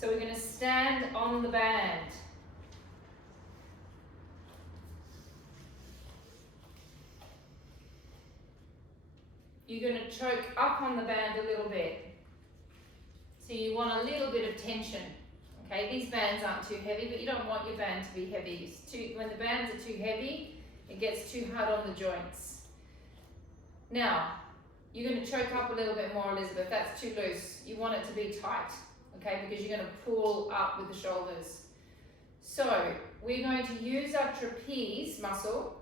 So we're going to stand on the band. You're going to choke up on the band a little bit. So you want a little bit of tension. Okay, these bands aren't too heavy, but you don't want your band to be heavy. When the bands are too heavy, it gets too hard on the joints. Now, you're going to choke up a little bit more, Elizabeth. That's too loose. You want it to be tight, okay, because you're going to pull up with the shoulders. So we're going to use our trapeze muscle,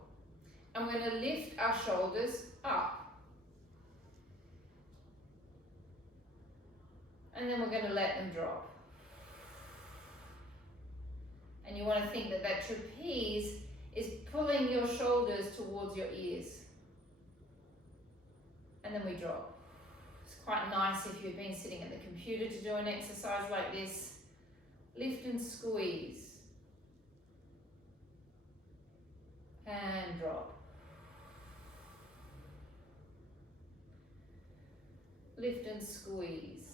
and we're going to lift our shoulders up. And then we're going to let them drop. And you want to think that that trapeze is pulling your shoulders towards your ears. And then we drop. It's quite nice if you've been sitting at the computer to do an exercise like this. Lift and squeeze. And drop. Lift and squeeze.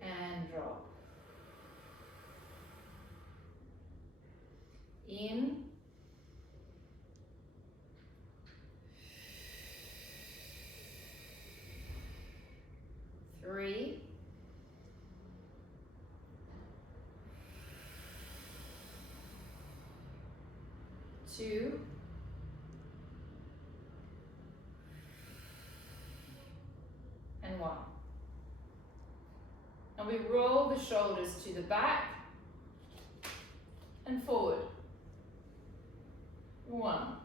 And drop. In. 3. 2. And 1. And we roll the shoulders to the back and forward. 1,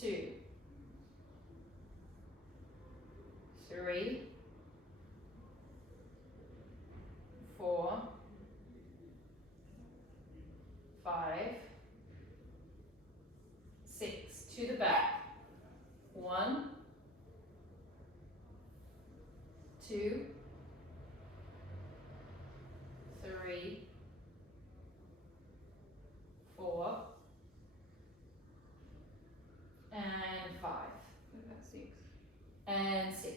2, 3, 4, 5, 6. To the back. 1, 2, 3, 4, and 5. About 6. And 6.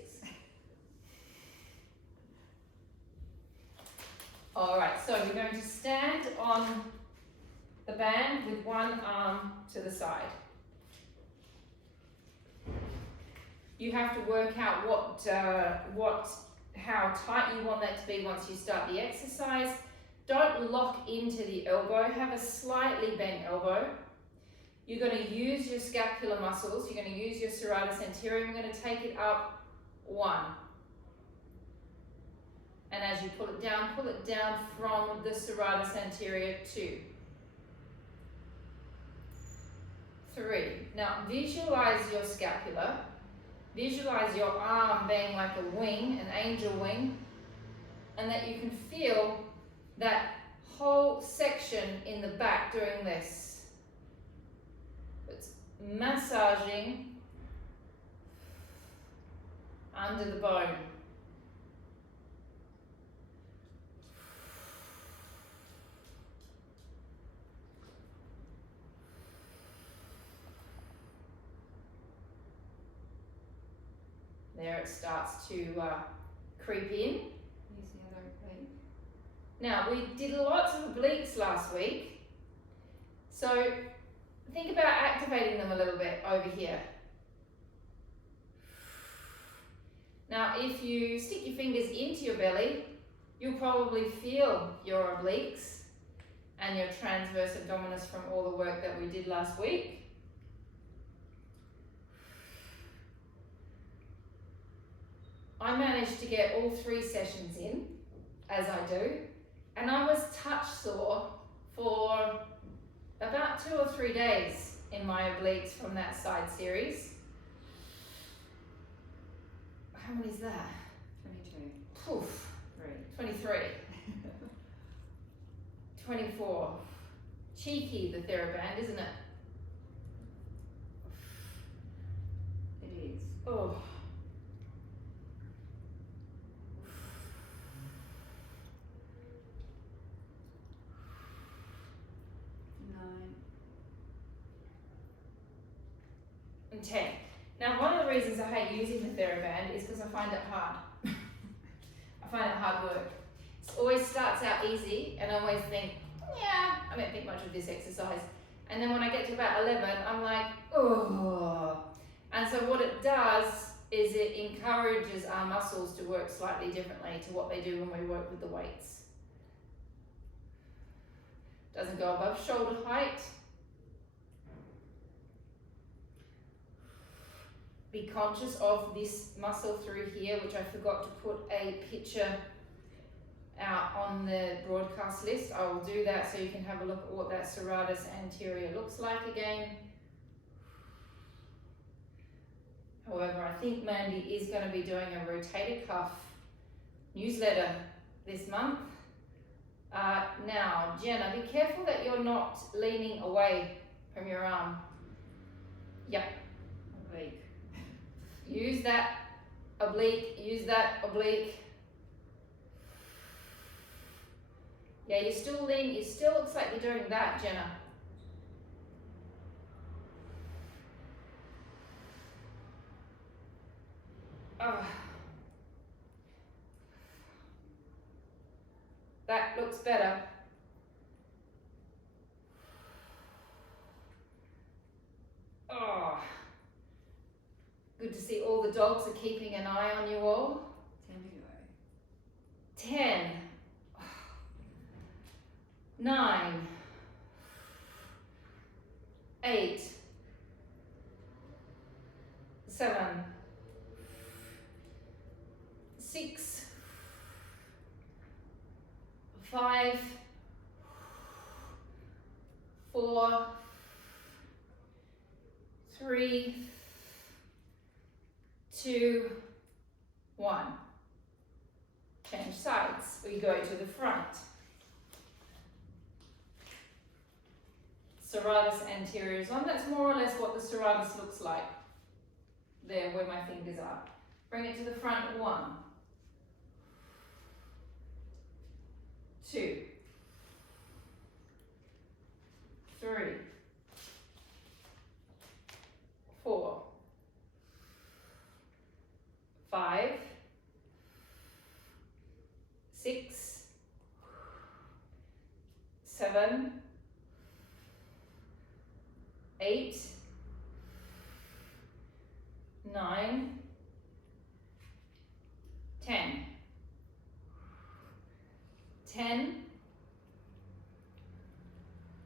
All right, so we're going to stand on the band with one arm to the side. You have to work out how tight you want that to be once you start the exercise. Don't lock into the elbow. Have a slightly bent elbow. You're going to use your scapular muscles. You're going to use your serratus anterior. We're going to take it up 1. And as you pull it down from the serratus anterior 2. 3. Now visualize your scapula. Visualize your arm being like a wing, an angel wing, and that you can feel that whole section in the back doing this. It's massaging under the bone. There it starts to creep in. Use the other oblique. Now, we did lots of obliques last week, so think about activating them a little bit over here. Now, if you stick your fingers into your belly, you'll probably feel your obliques and your transverse abdominis from all the work that we did last week. I managed to get all 3 sessions in, as I do, and I was touch sore for about 2 or 3 days in my obliques from that side series. How many is that? 22. Poof. 3. 23. 24. Cheeky, the TheraBand, isn't it? It is. Oh. 9. And 10. Now, one of the reasons I hate using the TheraBand is because I find it hard. I find it hard work. It always starts out easy, and I always think, yeah, I don't think much of this exercise. And then when I get to about 11, I'm like, oh. And so what it does is it encourages our muscles to work slightly differently to what they do when we work with the weights. Doesn't go above shoulder height. Be conscious of this muscle through here, which I forgot to put a picture out on the broadcast list. I will do that so you can have a look at what that serratus anterior looks like again. However, I think Mandy is going to be doing a rotator cuff newsletter this month. Now, Jenna, be careful that you're not leaning away from your arm. Yep. Oblique. Use that oblique, use that oblique. Yeah, you still lean, it still looks like you're doing that, Jenna. Oh. That looks better. Oh. Good to see all the dogs are keeping an eye on you all. 10 to go. 10. 9. 8. 7. 6. 5. 4. 3. 2. 1. Change sides. We go to the front. Serratus anterior is on. That's more or less what the serratus looks like. There, where my fingers are. Bring it to the front. 1. 2. 3. 4. 5. 6. 7. 8. 9. 10. 10.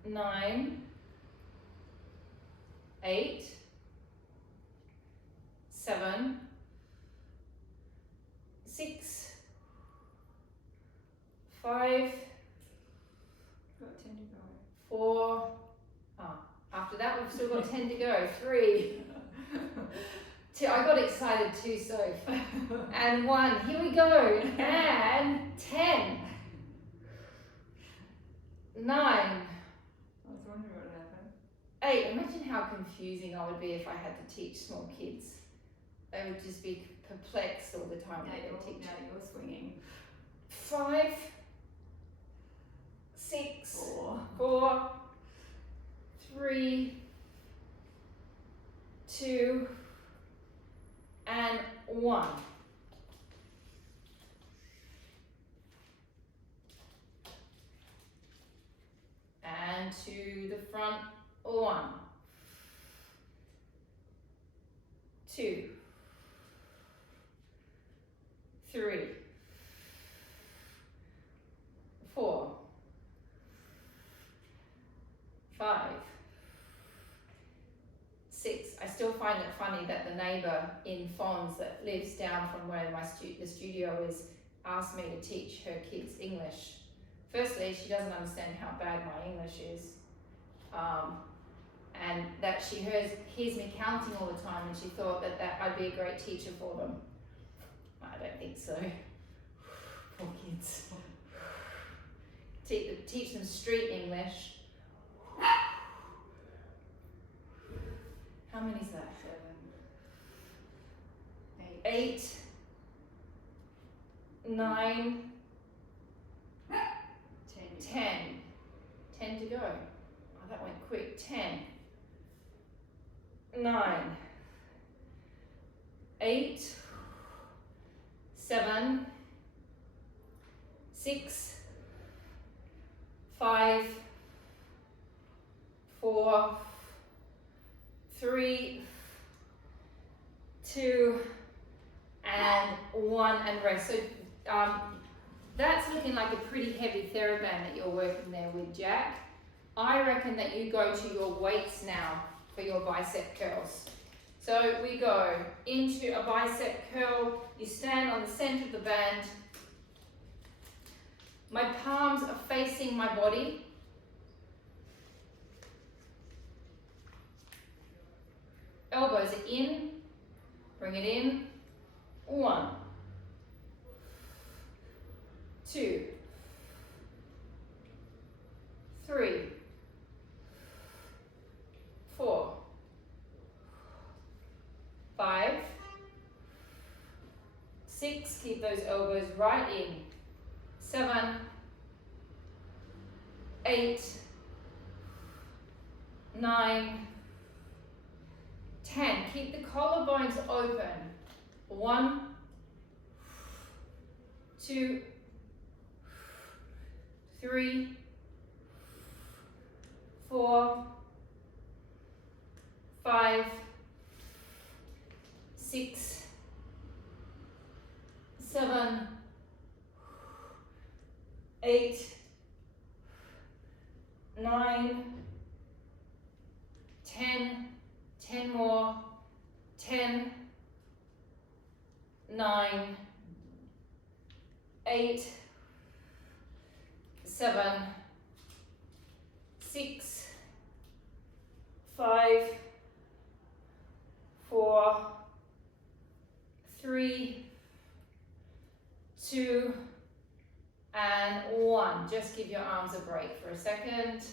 9. 8. 7. 6. 5. Got 10 to go. 4. After that, we've still got 10 to go. 3. 2. I got excited too, Soph. And 1. Here we go. And 10. 9. I was wondering what happened. 8. Imagine how confusing I would be if I had to teach small kids. They would just be perplexed all the time. Now when you're, they teach. now you're swinging. 5. 6. 4. 4. 3. 2. And 1. And to the front. 1. 2. 3. 4. 5. 6. I still find it funny that the neighbour in Fons that lives down from where the studio is asked me to teach her kids English. Firstly, she doesn't understand how bad my English is, and that she hears me counting all the time, and she thought that I'd be a great teacher for them. I don't think so. Poor kids. Teach them street English. How many is that? 7. 8. 9. 10. 10 to go. Oh, that went quick. 10. 9. 8, 7, 6, 5, 4, 3, 2, and 1, and rest. So that's looking like a pretty heavy TheraBand that you're working there with, Jack. I reckon that you go to your weights now for your bicep curls. So we go into a bicep curl, you stand on the center of the band. My palms are facing my body. Elbows are in, bring it in. 1, 2, 3, 4, 5, 6, keep those elbows right in. 7, 8, 9, 10. Keep the collarbones open. 1, 2, 3, 4, 5, 6, 7, 8, 9, 10, 10 more, 10, 9, 8, 7, 6, 5, 4, 3, 2, and 1. Just give your arms a break for a second.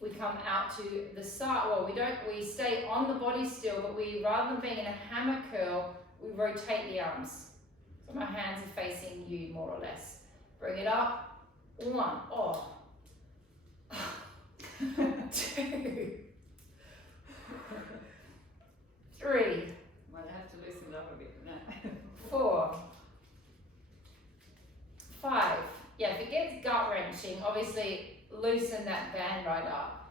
We come out to the side. Well, we stay on the body still, but rather than being in a hammer curl, we rotate the arms. So my hands are facing you more or less. Bring it up. 1. Oh. 2. 3. Might have to loosen up a bit. No. 4. 5. Yeah, if it gets gut wrenching, obviously loosen that band right up.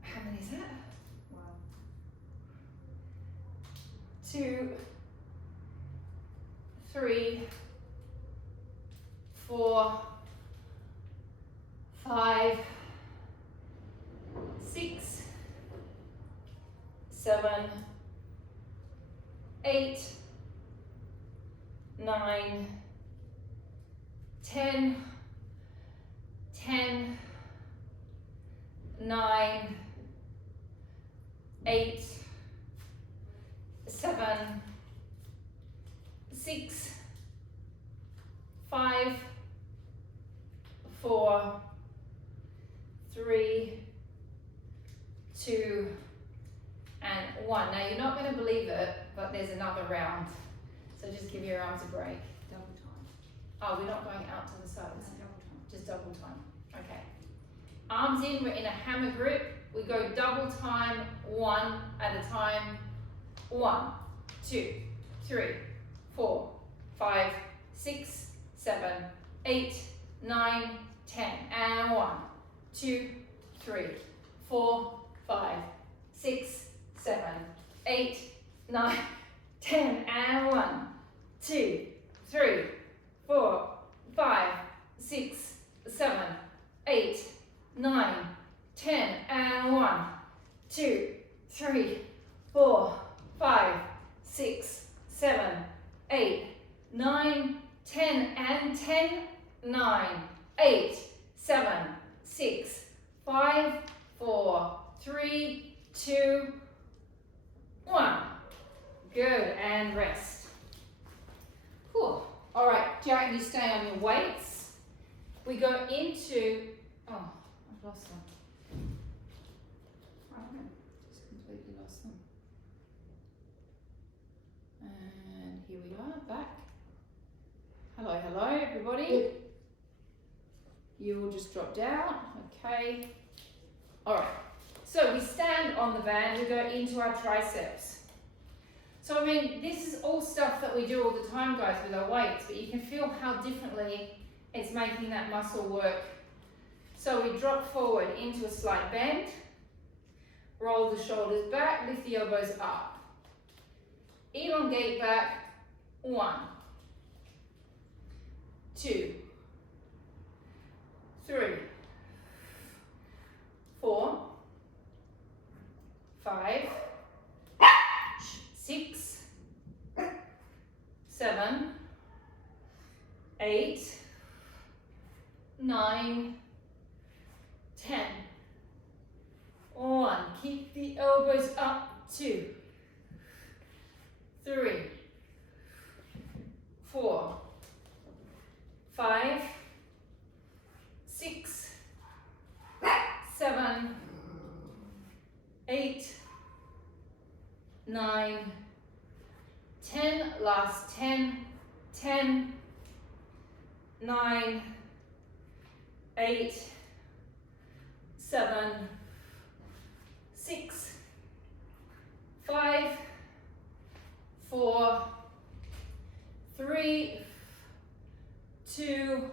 How many is that? 1, 2, 3, 4, 5, 6, 7, 8, 9, 10, 10, 9, 8, 7, 6, 5, 4, 3, 2, and 1. Now you're not going to believe it, but there's another round. So just give your arms a break. double time. Oh, we're not going out to the sides. Double time. Just double time. Okay. Arms in, we're in a hammer grip. We go double time, 1 at a time. 1, 2, 3, 4, 5, 6, 7, 8, 9, 10. And 1, 2, 3, 4, 5, 6, 7, 8, 9, 10. And 1, 2, 3, 4, 5, 6, 7, 8, 9, 10. And 1, 2, 3, 4, 5, 6, 7, 8, 9, 10. And 10, 9, 8, 7, 6, 5, 4, 3, 2, 1. Good, and rest. Cool. All right, Jack, you stay on your weights. We go into, oh, I've lost them. Okay. Just completely You will just drop down, okay. All right, so we stand on the band, we go into our triceps. So I mean, this is all stuff that we do all the time, guys, with our weights, but you can feel how differently it's making that muscle work. So we drop forward into a slight bend, roll the shoulders back, lift the elbows up. Elongate back, 1, 2, 3, 4, 5, 6, 7, 8, 9, 10. 1. Keep the elbows up. 2, 3, 4, 5, 6, 7, 8, 9, 10. Last 10, 10, 9, 8, 7, 6, 5, 4, 3, 2,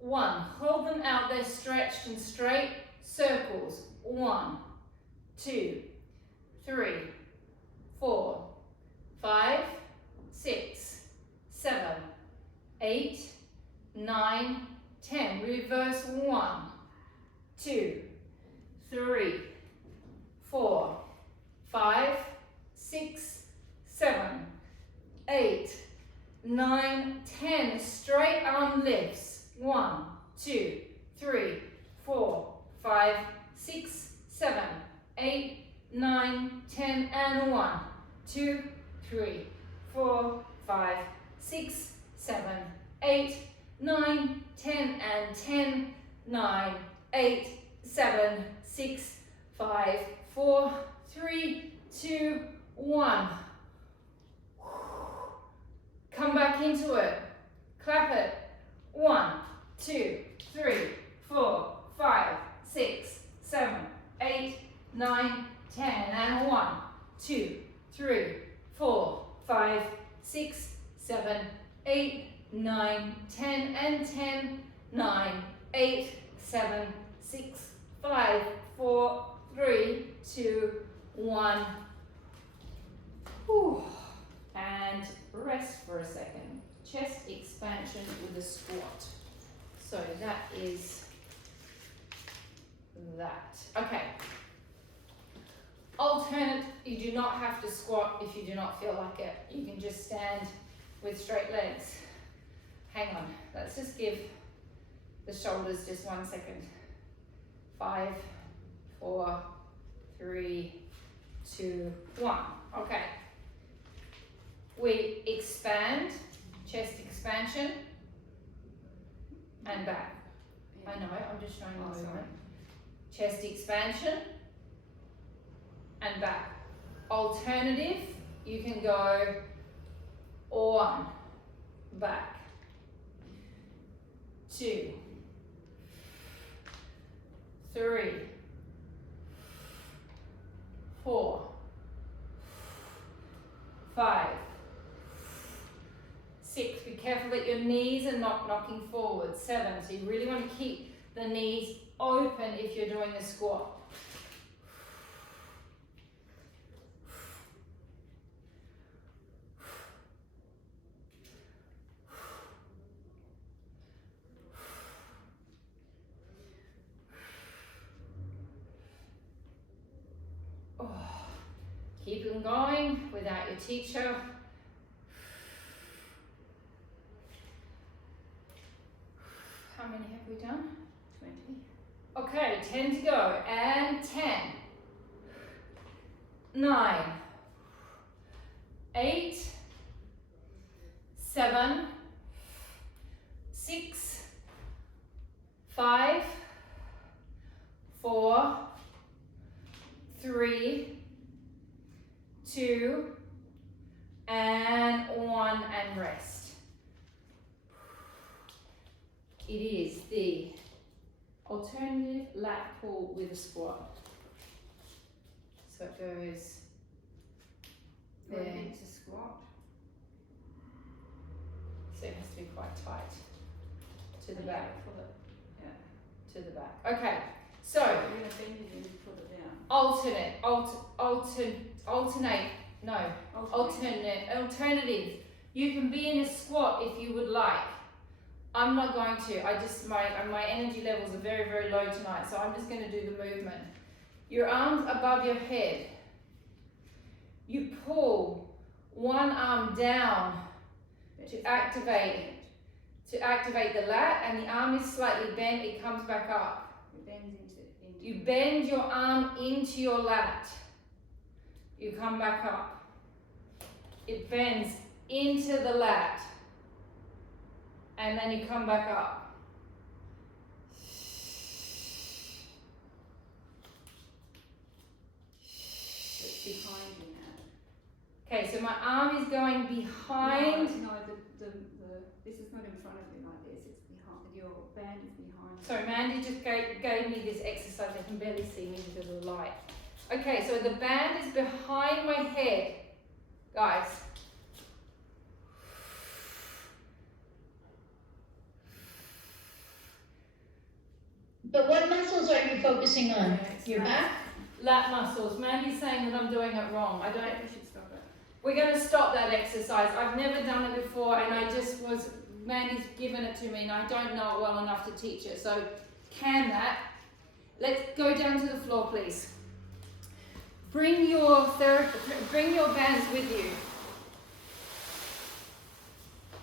1. Hold them out there stretched and straight. Circles. 1, 2, 3, 4, 5, 6, 7, 8, 9, 10. Reverse. 1, 2, 3, 4, 5, 6, 7, 8, 9, 10. Straight arm lifts. 1, 2, 3, 4, 5, 6, 7, 8, 9, 10, and 1, 2, 3, 4, 5, 6, 7, 8, 9, 10, and 10, 9, 8, 7, 6, 5, 4, 3, 2, 1. Come back into it. Clap it. 1, 2, 3, 4, 5, 6, 7, 8, 9, 10, and 1, 2, 3, 4, 5, 6, 7, 8, 9, 10, and 10, 9, 8, 7, 6, 5, 4, 3, 2, 1. Whew. And rest for a second. Chest expansion with a squat. So that is that. Okay. Alternate, you do not have to squat if you do not feel like it. You can just stand with straight legs. Hang on, let's just give the shoulders just 1 second. 5, 4, 3, 2, 1. Okay. We expand, chest expansion, and back. I know, I'm just showing you the movement. Chest expansion, and back. Alternative, you can go 1, back, 2, 3, 4, 5, 6. Be careful that your knees are not knocking forward. 7. So you really want to keep the knees open if you're doing a squat. Keep them going without your teacher. How many have we done? 20. Okay, 10 to go. And 10, 9, 8, 7, 6, 5, 4, 3, 2, and 1, and rest. It is the alternative lat pull with a squat. So it goes there. It's a squat. So it has to be quite tight to the back. To the back. Okay, so You're going to bend it and put it down. Alternative. You can be in a squat if you would like. I'm not going to. My energy levels are very, very low tonight, so I'm just going to do the movement. Your arms above your head. You pull one arm down to activate the lat, and the arm is slightly bent. It comes back up. It bends into You bend your arm into your lat. You come back up. It bends into the lat. And then you come back up. It's behind you now. Okay, so my arm is going behind. No, this is not in front of you like this. It's behind. Your band is behind. Sorry, Mandy just gave me this exercise. I can barely see me because of the light. Okay, so the band is behind my head, guys. But what muscles are you focusing on? Your back? Lat muscles. Mandy's saying that I'm doing it wrong. I think we should stop it. We're going to stop that exercise. I've never done it before, and Mandy's given it to me, and I don't know it well enough to teach it. So, can that? Let's go down to the floor, please. Bring your bands with you.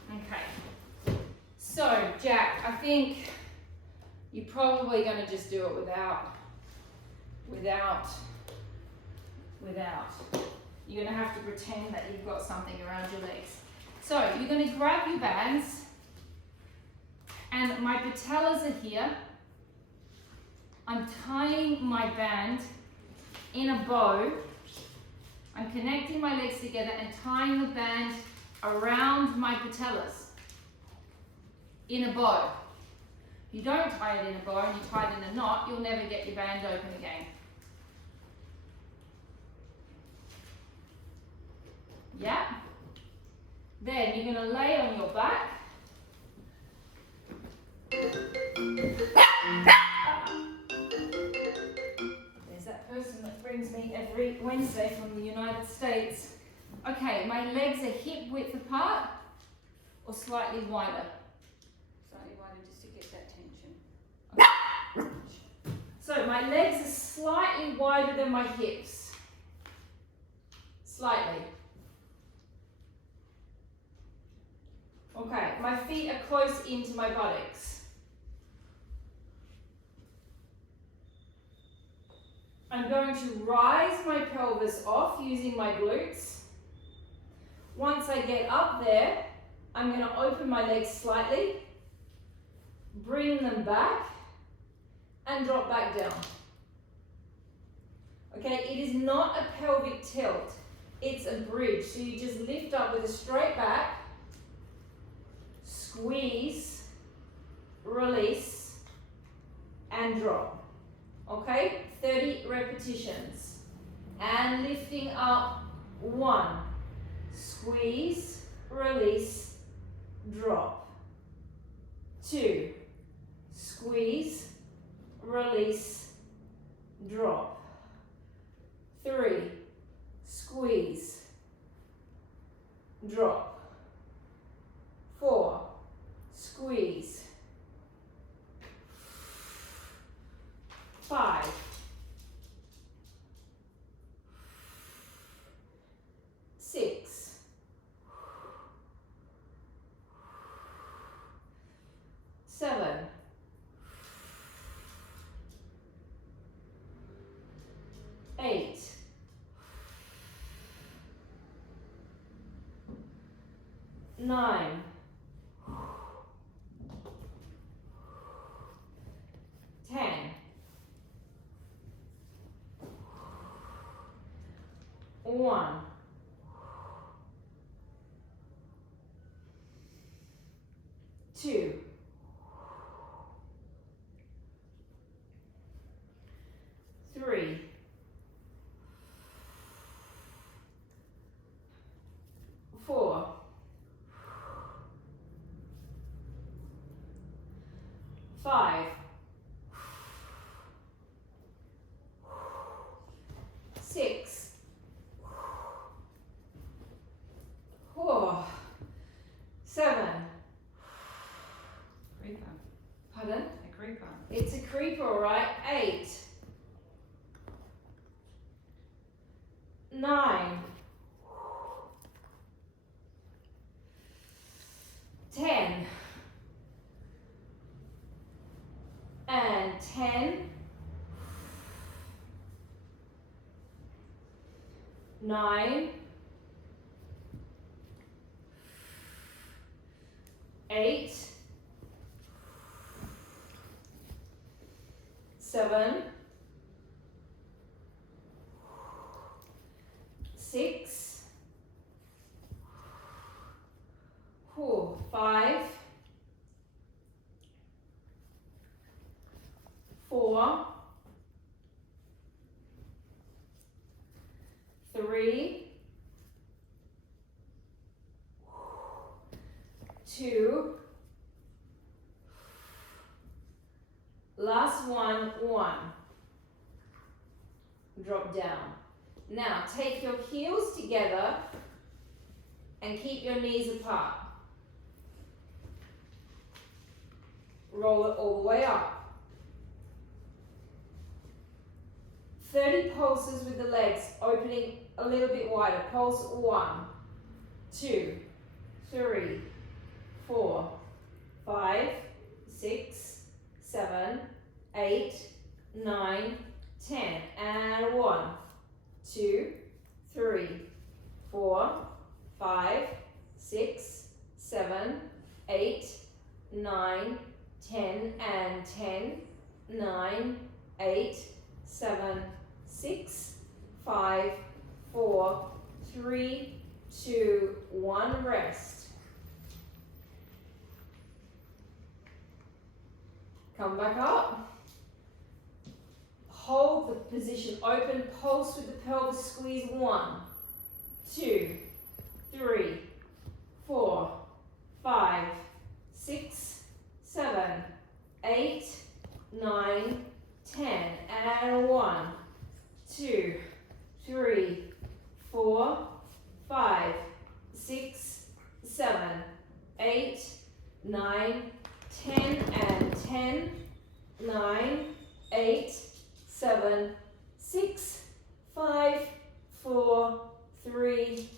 Okay. So, Jack, I think you're probably going to just do it without. You're going to have to pretend that you've got something around your legs. So you're going to grab your bands, and my patellas are here. I'm tying my band in a bow. I'm connecting my legs together and tying the band around my patellas in a bow. If you don't tie it in a bow and you tie it in a knot, you'll never get your band open again. Yeah? Then you're going to lay on your back. There's that person that brings me every Wednesday from the United States. Okay, my legs are hip width apart or slightly wider? Slightly wider just to get that tension. So my legs are slightly wider than my hips. Slightly. Okay, my feet are close into my buttocks. I'm going to rise my pelvis off using my glutes. Once I get up there, I'm going to open my legs slightly, bring them back, and drop back down. Okay, it is not a pelvic tilt, it's a bridge. So you just lift up with a straight back, squeeze, release, and drop. Okay, 30 repetitions. And lifting up, 1, squeeze, release, drop. 2, squeeze, release, drop. 3, squeeze, drop. 4, squeeze. 5, 6, 7, 8, 9, 10, 1, 2, 5, 6, 4, 7. Creeper. Pardon? A creeper. It's a creeper, all right. 8, 9, 10, and 10, 9, 8, 7, 6, 5, 4, 3, 2, last one, 1. Drop down. Now take your heels together and keep your knees apart. Roll it all the way up. 30 pulses with the legs, opening a little bit wider. Pulse 1, 2, 3, 4, 5, 6, 7, 8, 9, 10. And 1, 2, 3, 4, 5, 6, 7, 8, 9, 10. And 10, 9, 8, 7, 6, 5, 4, 3, 2, 1. Rest. Come back up. Hold the position open. Pulse with the pelvis. Squeeze. 1, 2, 3, 4, 5, 6, 7, 8, 9, 10. And 1, 2, 3, 4, 5, 6, 7, 8, 9, 10. And 10, 9, 8, 7, 6, 5, 4, 3,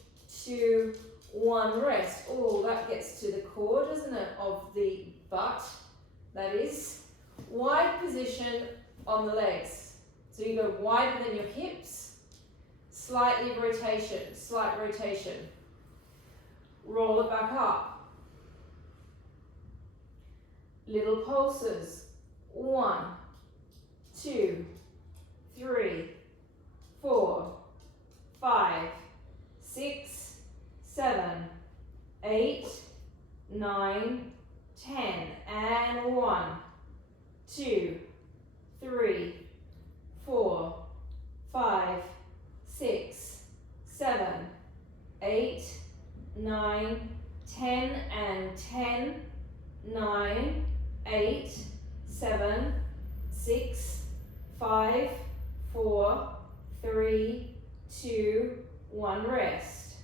2, 1. Rest. Oh, that gets to the core, doesn't it, of the butt. That is. Wide position on the legs. So you go wider than your hips. Slightly rotation, slight rotation. Roll it back up. Little pulses. 1, 2, 3, 4, 5, 6, 7, 8, 9, 10. And 1, 2, 3, 4, 5, 6, 7, 8, 9, 10. And 10, 9, 8, 7, 6, 5, 4, 3, 2, 1. Rest.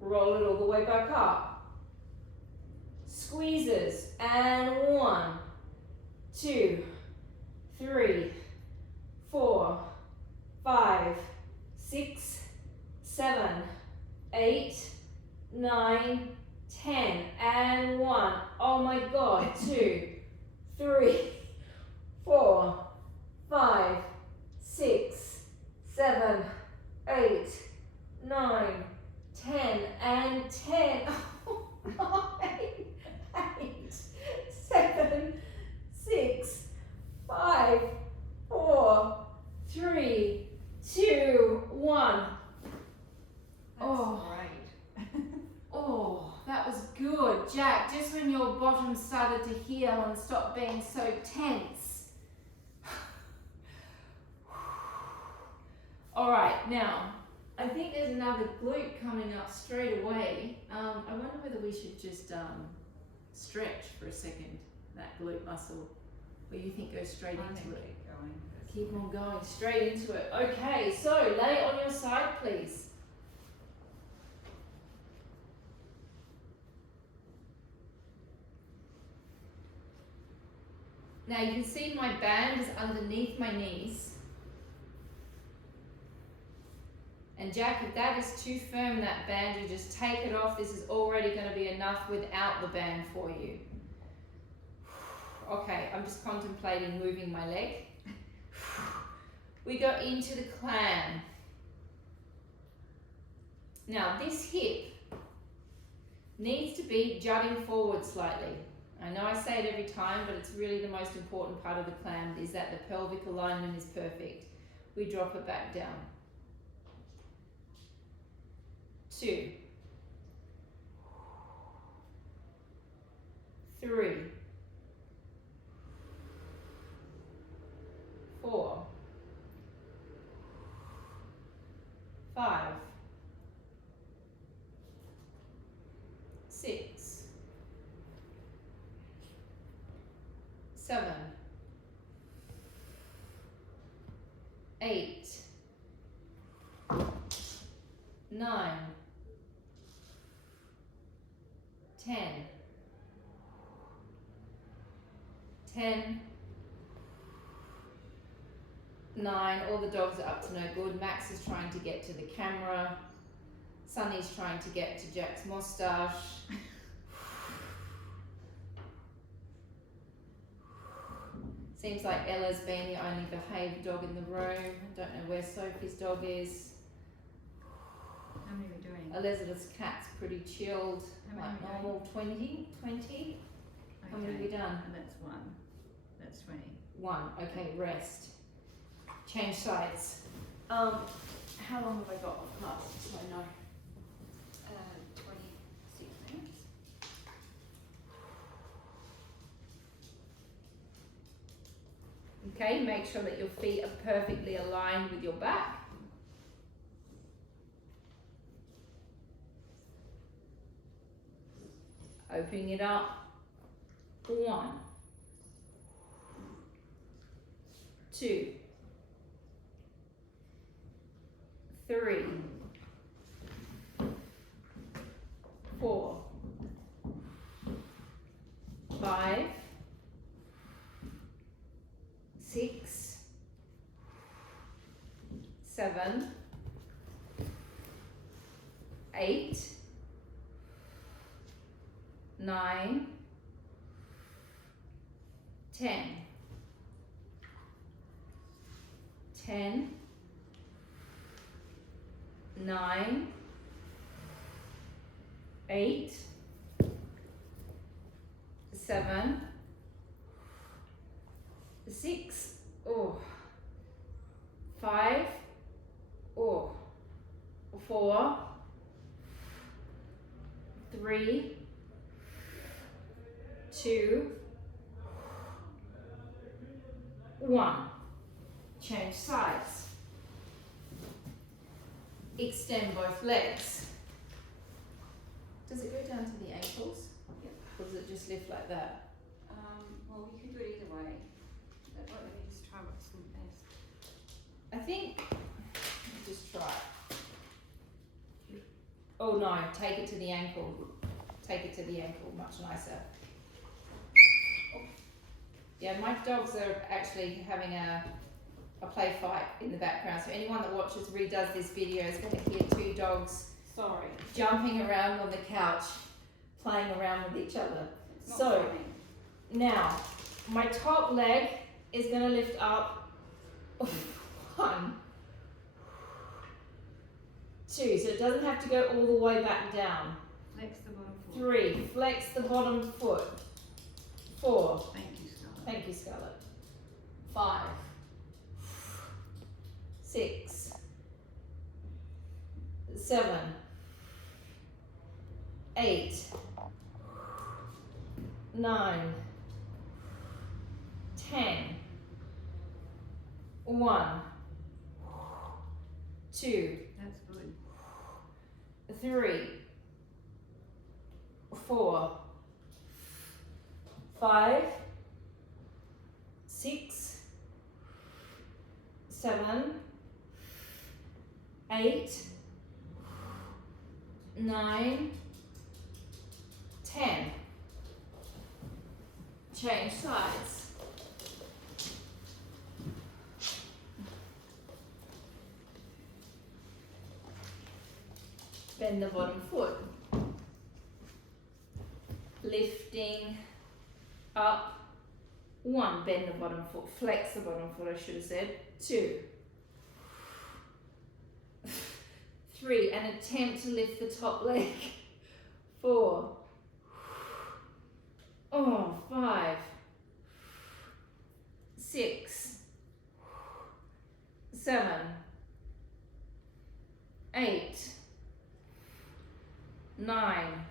Roll it all the way back up. Squeezes. And 1, 2, 3, 4, 5, 6, 7, 8, 9, 10. And 1. Oh my God. 2, 3, 4, 5, 6, 7, 8, 9, 10. And 10. 9, 8, 7, 6, 5, 4, 3, 2, 1. That's great. Oh, that was good. Jack, just when your bottom started to heal and stop being so tense. All right, now, I think there's another glute coming coming up straight away. I wonder whether we should just stretch for a second, that glute muscle. Or you think go straight into it? Keep on going straight into it. Okay, so lay on your side, please. Now you can see my band is underneath my knees. And Jack, if that is too firm, that band, you just take it off. This is already going to be enough without the band for you. Okay, I'm just contemplating moving my leg. We go into the clam. Now this hip needs to be jutting forward slightly. I know I say it every time, but it's really the most important part of the clam is that the pelvic alignment is perfect. We drop it back down. 2, 3, 4, 5, 6, 7, 8, 9, 10, 10, 9, all the dogs are up to no good. Max is trying to get to the camera. Sunny's trying to get to Jack's moustache. Seems like Ella's been the only behaved dog in the room. Don't know where Sophie's dog is. How many are we doing? Elizabeth's cat's pretty chilled, How many like are we normal, 20? How many have we done? And that's 1. That's 20. 1, okay, rest. Change sides. How long have I got of class, so I know? 26 minutes. Okay, make sure that your feet are perfectly aligned with your back. Opening it up. 1, 2, 3, 4, 5, 6, 7, 8, 9, 10, 10, 9, 8, 7, 6, 5, 4, 3, 2, 1. Change sides. Extend both legs. Does it go down to the ankles? Yep. Or does it just lift like that? Well, we can do it either way. Let me just try what's the best. I think, just try it. Oh no, take it to the ankle. Take it to the ankle, much nicer. Yeah, my dogs are actually having a play fight in the background. So anyone that watches, redoes this video is going to hear 2 dogs jumping around on the couch, playing around with each other. So now, my top leg is going to lift up. 1, 2, so it doesn't have to go all the way back down. Flex the bottom foot. 3, flex the bottom foot. 4, Thank you, Scarlett. thank you, Scarlett. 5, 6, 7, 8, 9, 10, 1, 2, That's good. 3, 4, 5, 6, 7, 8, 9, 10. Change sides. Bend the bottom foot. Lifting up. 1, bend the bottom foot. Flex the bottom foot, I should have said. 2. 3, and attempt to lift the top leg. 4. 5, 6, 7, 8, 9,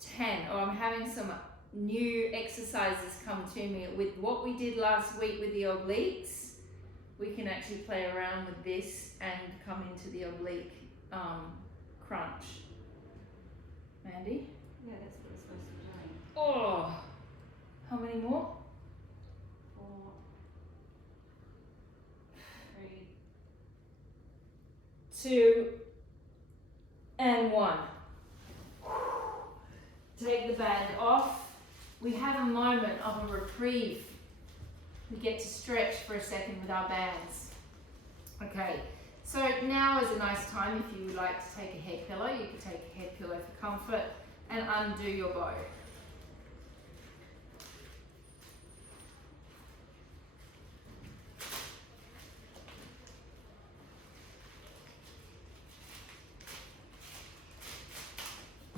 10. I'm having some new exercises come to me with what we did last week with the obliques. We can actually play around with this and come into the oblique crunch. Mandy? Yeah, that's what it's supposed to be doing. Oh, how many more? 4, 3, 2, and 1. Take the band off. We have a moment of a reprieve. We get to stretch for a second with our bands. Okay, so now is a nice time if you would like to take a head pillow. You can take a head pillow for comfort and undo your bow.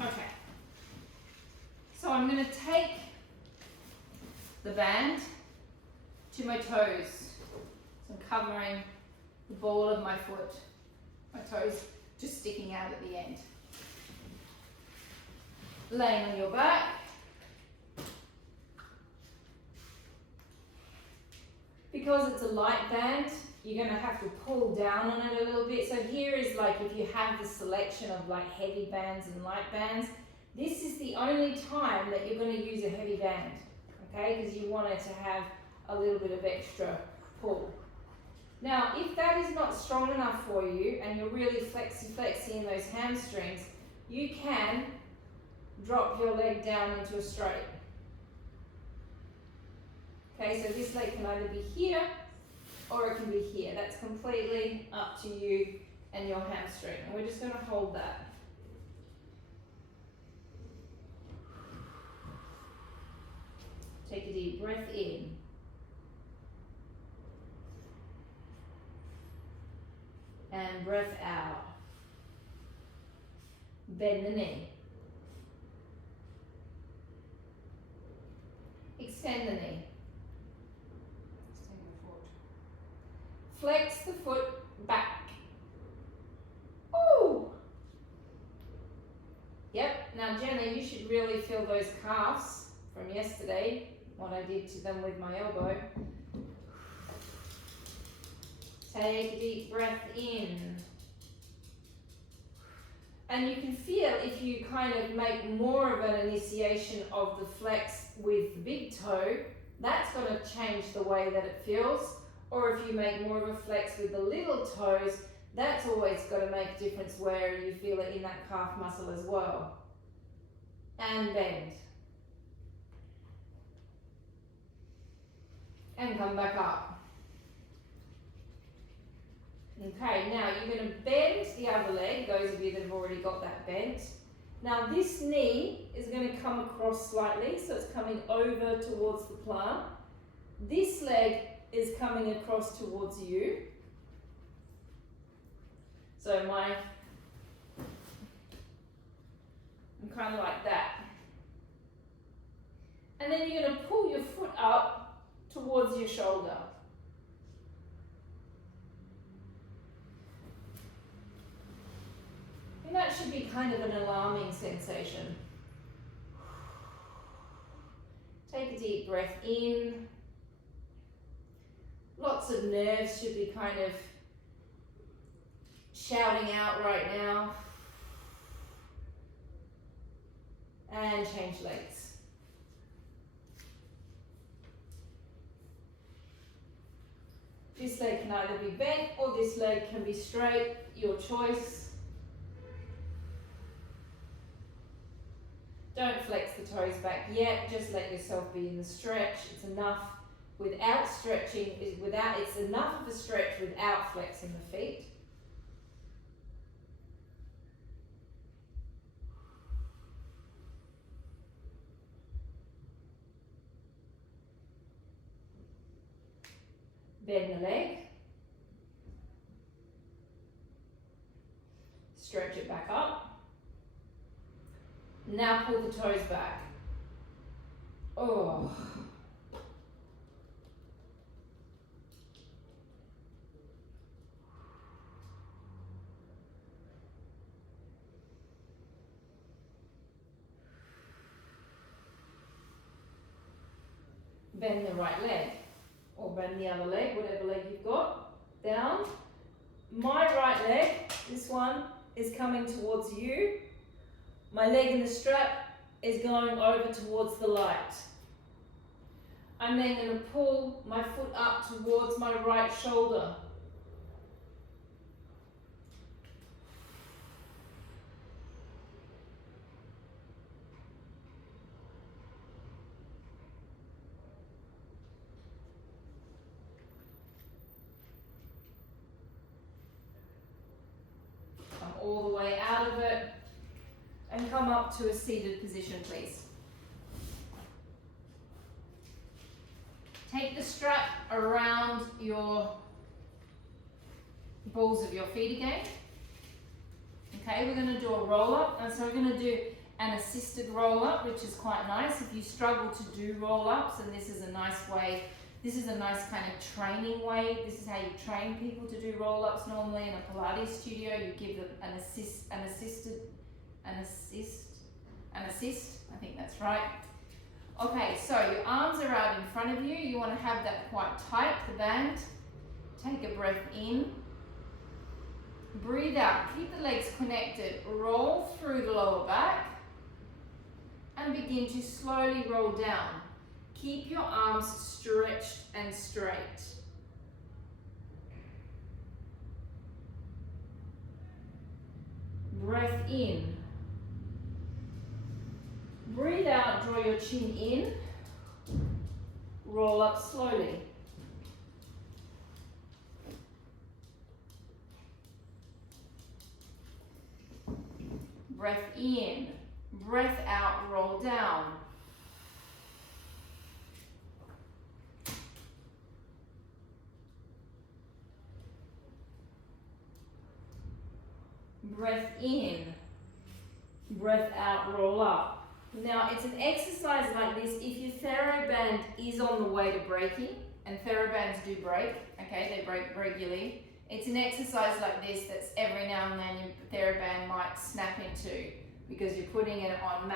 Okay, so I'm going to take the band to my toes. So I'm covering the ball of my foot, my toes just sticking out at the end. Laying on your back. Because it's a light band, you're going to have to pull down on it a little bit. So here is like if you have the selection of like heavy bands and light bands, this is the only time that you're going to use a heavy band, okay? Because you want it to have a little bit of extra pull. Now, if that is not strong enough for you and you're really flexy in those hamstrings, you can drop your leg down into a straight. Okay, so this leg can either be here or it can be here. That's completely up to you and your hamstring. And we're just going to hold that. Take a deep breath in. And breath out. Bend the knee. Extend the knee. extend the foot. Flex the foot back. Ooh! Yep, now Jenna, you should really feel those calves from yesterday, what I did to them with my elbow. Take a deep breath in. And you can feel if you kind of make more of an initiation of the flex with the big toe, that's going to change the way that it feels. Or if you make more of a flex with the little toes, that's always got to make a difference where you feel it in that calf muscle as well. And bend. And come back up. Okay, now you're going to bend the other leg, those of you that have already got that bent. Now this knee is going to come across slightly, so it's coming over towards the plant. This leg is coming across towards you. So I'm kind of like that. And then you're going to pull your foot up towards your shoulder. And that should be kind of an alarming sensation. Take a deep breath in. Lots of nerves should be kind of shouting out right now. and change legs. This leg can either be bent or this leg can be straight, your choice. Don't flex the toes back yet, just let yourself be in the stretch. It's enough without stretching, it's enough of a stretch without flexing the feet. Bend the leg. Stretch it back up. Now pull the toes back. Oh. Bend the right leg, or bend the other leg, whatever leg you've got, down. My right leg, this one, is coming towards you. My leg in the strap is going over towards the light. I'm then going to pull my foot up towards my right shoulder. Come all the way out of it and come up to a seated position, please. Take the strap around your balls of your feet again. Okay, we're going to do a roll up, and so we're going to do an assisted roll up, which is quite nice. If you struggle to do roll ups, and this is a nice way, this is a nice kind of training way. This is how you train people to do roll ups normally in a Pilates studio. You give them an assist, I think that's right. Okay, so your arms are out in front of you. You want to have that quite tight, the band. Take a breath in. Breathe out. Keep the legs connected. Roll through the lower back and begin to slowly roll down. Keep your arms stretched and straight. Breath in. Breathe out, draw your chin in. Roll up slowly. Breath in. Breath out, roll down. Breath in. Breath out, roll up. Now, it's an exercise like this if your TheraBand is on the way to breaking, and TheraBands do break, okay, they break regularly. It's an exercise like this that's every now and then your TheraBand might snap into because you're putting it on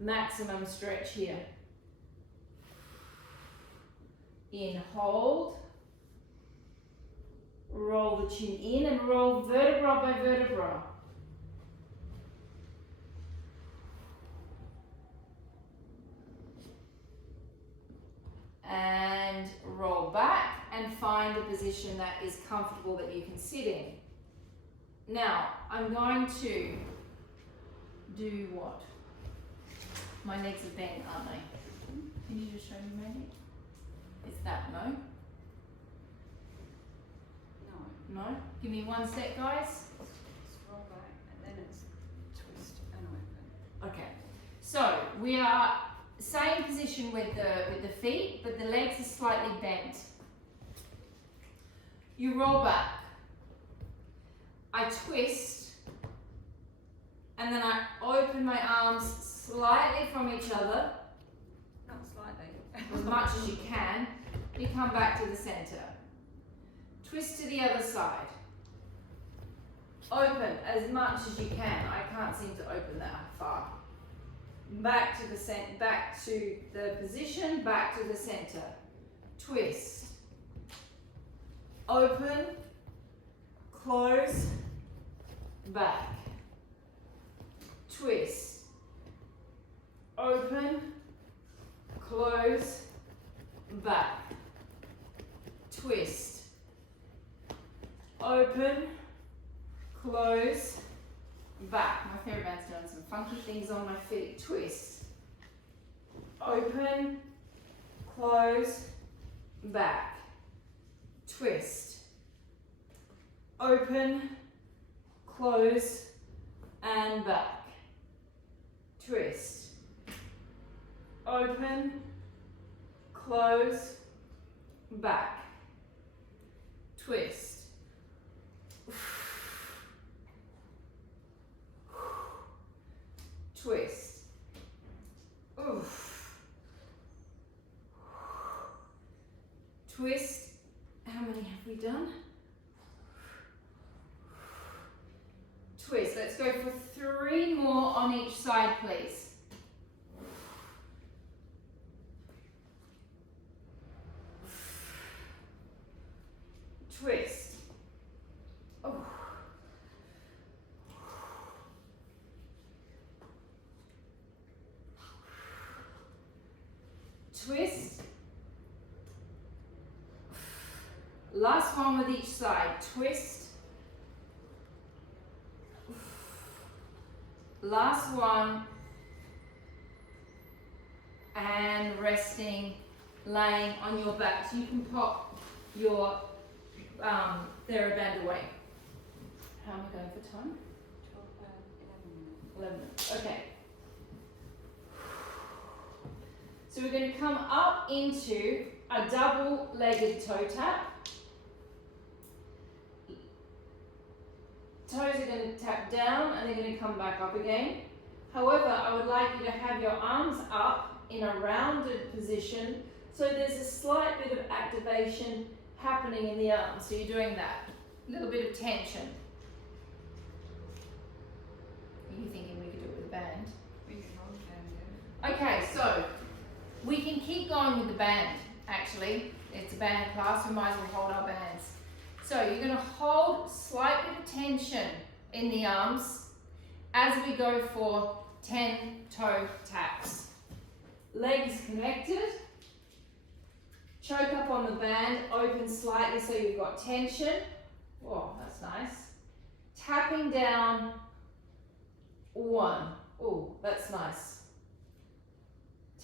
maximum stretch here. In, hold, roll the chin in and roll vertebra by vertebra. And roll back and find a position that is comfortable that you can sit in. Now, I'm going to do what? My legs are bent, aren't they? Can you just show me maybe? Is that no? No? No? Give me 1 sec, guys. Roll back and then it's twist and open. Okay. So, we are same position with the feet, but the legs are slightly bent. You roll back. I twist, and then I open my arms slightly from each other. Not slightly. As much as you can. You come back to the center. Twist to the other side. Open as much as you can. I can't seem to open that far. Back to the position, back to the center. Twist. Open, close, back. twist, open, close, back, twist, open, close, back. My TheraBand's doing some funky things on my feet. Twist, open, close, back, twist, open, close, and back, twist, open, close, back, twist, twist, twist. How many have we done? Twist. Let's go for 3 more on each side, please. Twist. Twist. Last one with each side. Twist. Last one. And resting, laying on your back. So you can pop your TheraBand away. How am I going for time? 11 minutes. Okay. So we're going to come up into a double-legged toe tap. Toes are going to tap down and they're going to come back up again. However, I would like you to have your arms up in a rounded position so there's a slight bit of activation happening in the arms. So you're doing that. A little bit of tension. Are you thinking we could do it with a band? We can hold the band, yeah. Okay, so we can keep going with the band, actually. It's a band class, we might as well hold our bands. So you're going to hold slight bit of tension in the arms as we go for 10 toe taps. Legs connected. Choke up on the band, open slightly so you've got tension. Oh, that's nice. Tapping down, 1. Oh, that's nice.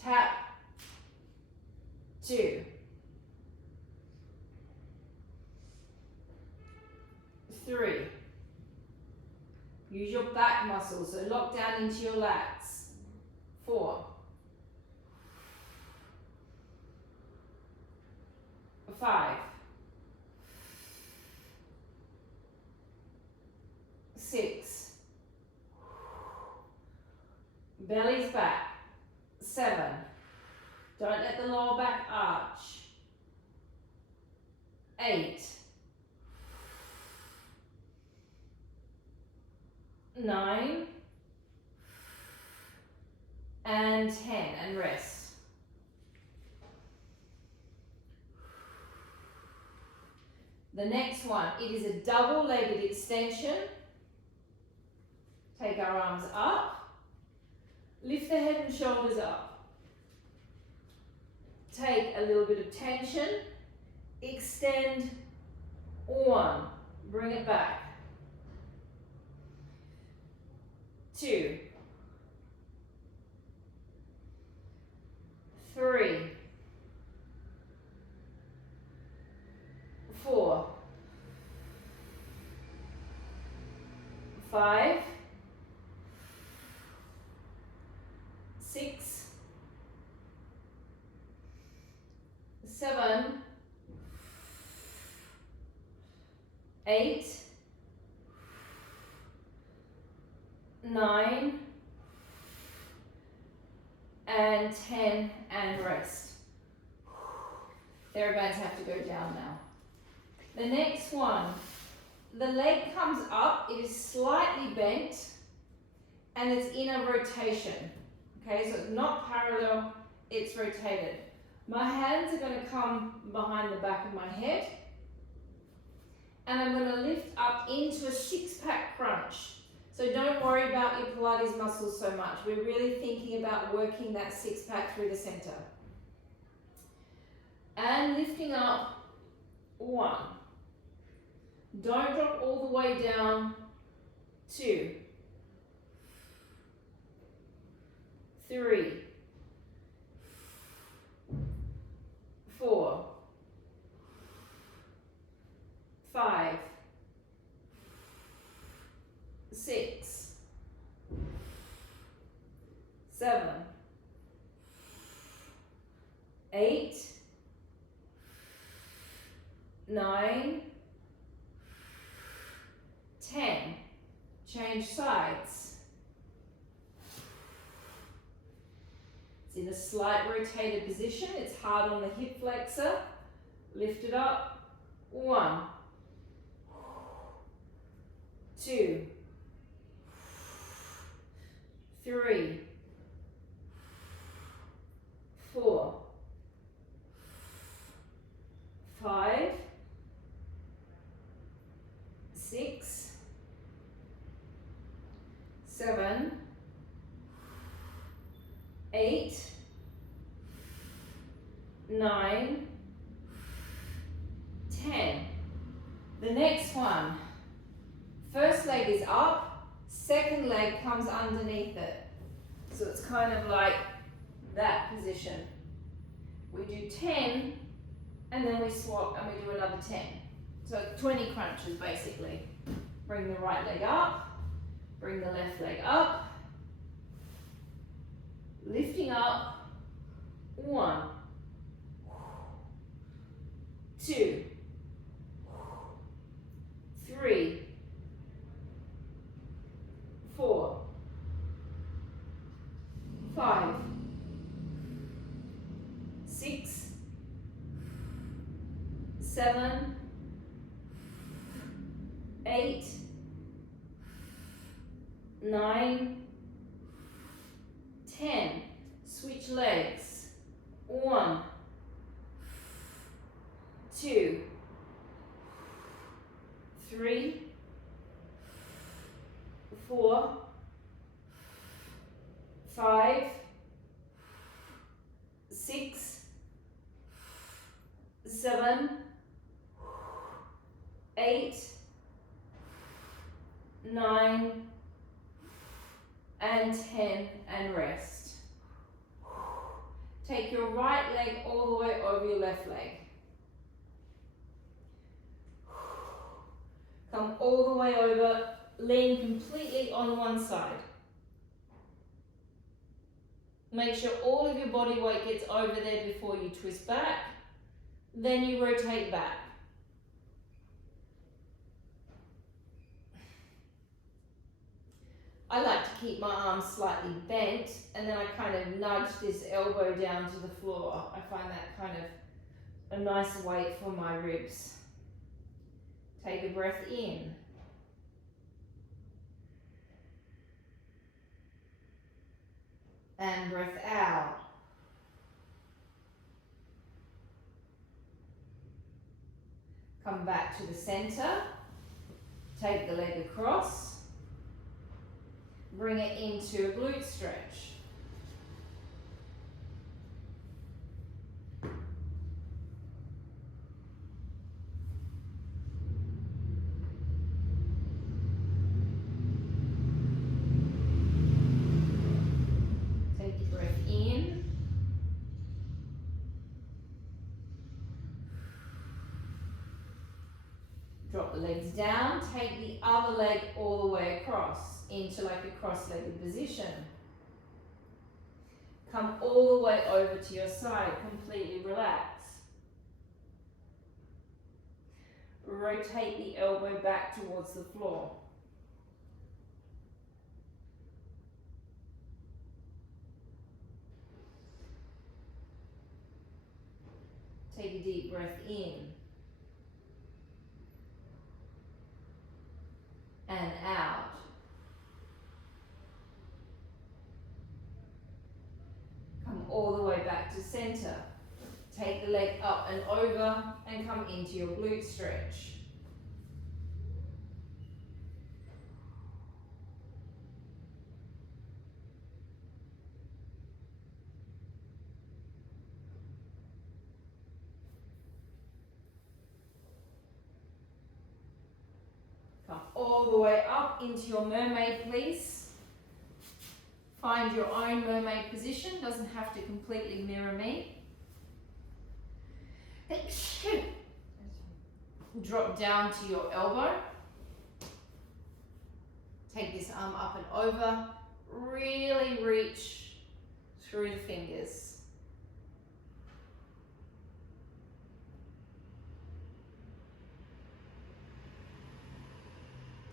Tap, 2. 3. Use your back muscles, so lock down into your lats. 4. 5. 6. Belly's back. 7. Don't let the lower back arch. 8. 9 and 10, and rest. The next one, it is a double-legged extension. Take our arms up, lift the head and shoulders up. Take a little bit of tension, extend, 1, bring it back. 2, 3, 4, 5, 6, 7, 8, 9 and 10, and rest. TheraBands have to go down now. The next one, the leg comes up, it is slightly bent and it's in a rotation. Okay, so it's not parallel, it's rotated. My hands are going to come behind the back of my head and I'm going to lift up into a 6-pack crunch. So don't worry about your Pilates muscles so much. We're really thinking about working that six pack through the center. And lifting up, 1. Don't drop all the way down, 2, 3, 4, 5, 6, 7, 8, 9, 10. Change sides. It's in a slight rotated position. It's hard on the hip flexor. Lift it up. 1, 2, 3, 4, 5, 6, 7, 8, 9, 10. The next one. First leg is up, second leg comes underneath it. So it's kind of like that position. We do 10 and then we swap and we do another 10. So 20 crunches basically. Bring the right leg up, bring the left leg up, lifting up, 1, 2, 3, 4, 5, 6, 7, 8, 9, 10. Switch legs. 1, 2, 3, 4, 5, 6, 7, 8, 9, and 10, and rest. Take your right leg all the way over your left leg. Come all the way over, lean completely on one side. Make sure all of your body weight gets over there before you twist back. Then you rotate back. I like to keep my arms slightly bent and then I kind of nudge this elbow down to the floor. I find that kind of a nice weight for my ribs. Take a breath in. And breath out. Come back to the center. Take the leg across. Bring it into a glute stretch. Take a breath in. Drop the legs down. Take the other leg all the way across into like a cross-legged position. Come all the way over to your side, completely relax. Rotate the elbow back towards the floor. Take a deep breath in. And out. Come all the way back to center. Take the leg up and over and come into your glute stretch. all the way up into your mermaid, please. Find your own mermaid position, doesn't have to completely mirror me. Drop down to your elbow. Take this arm up and over. Really reach through the fingers.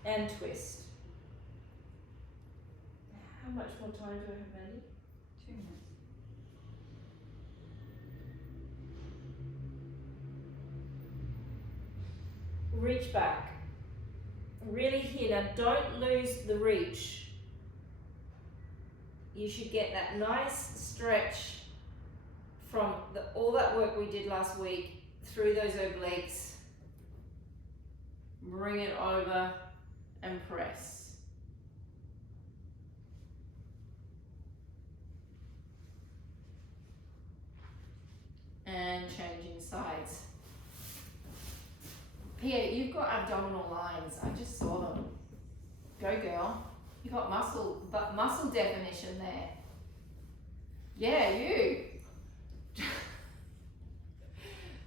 And twist. How much more time do I have, Mandy? 2 minutes. Reach back. Really here. Now don't lose the reach. You should get that nice stretch from all that work we did last week through those obliques. Bring it over and press. And changing sides. Pia, you've got abdominal lines. I just saw them. Go girl. You got muscle definition there. Yeah, you.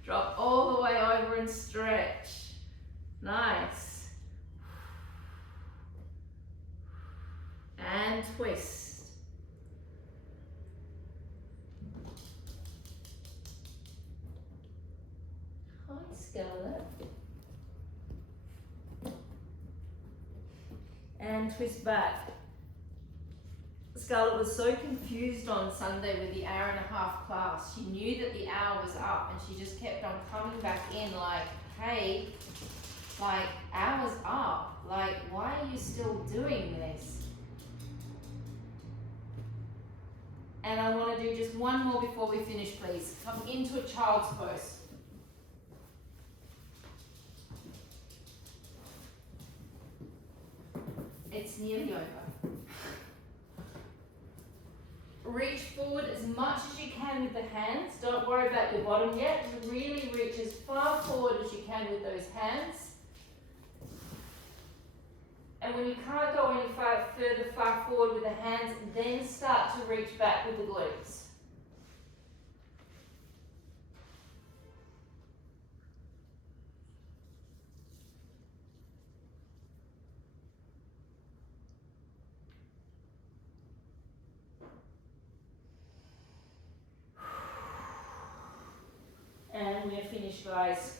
Drop all the way over and stretch. Nice. And twist. Hi, Scarlett. And twist back. Scarlett was so confused on Sunday with the 1.5-hour class. She knew that the hour was up and she just kept on coming back in like, hey, like, hour's up. Like, why are you still doing this? And I want to do just one more before we finish, please. Come into a child's pose. It's nearly over. Reach forward as much as you can with the hands. Don't worry about your bottom yet. Really reach as far forward as you can with those hands. And when you can't go any further forward with the hands, then start to reach back with the glutes. And we're finished, guys.